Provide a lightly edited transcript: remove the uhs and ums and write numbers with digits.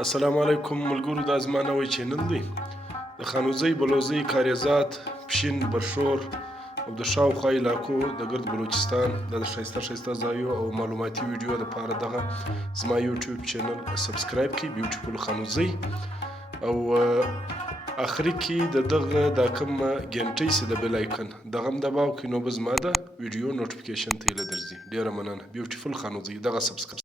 السلام علیکم ملګرو، دا زما نوی چینل دی. د خانوزۍ، بلوزۍ، کاریزات، پشین، برشور او د شاوخوا علاقو د ګرد بلوچستان د ښایسته ښایسته ځایو او معلوماتي ویډیو دپاره دغه زما یوټیوب چینل سبسکرایب کړئ، بیوټیفول خانوزۍ. او اخري کې د دغه دا کوم ګنټۍ چې د بیل آیکن دغه هم دباو کړئ، نو به زما د ویډیو نوټیفیکیشن ته هیله درځي. ډېره مننه. بیوټیفول خانوزۍ دغه سبسکرایب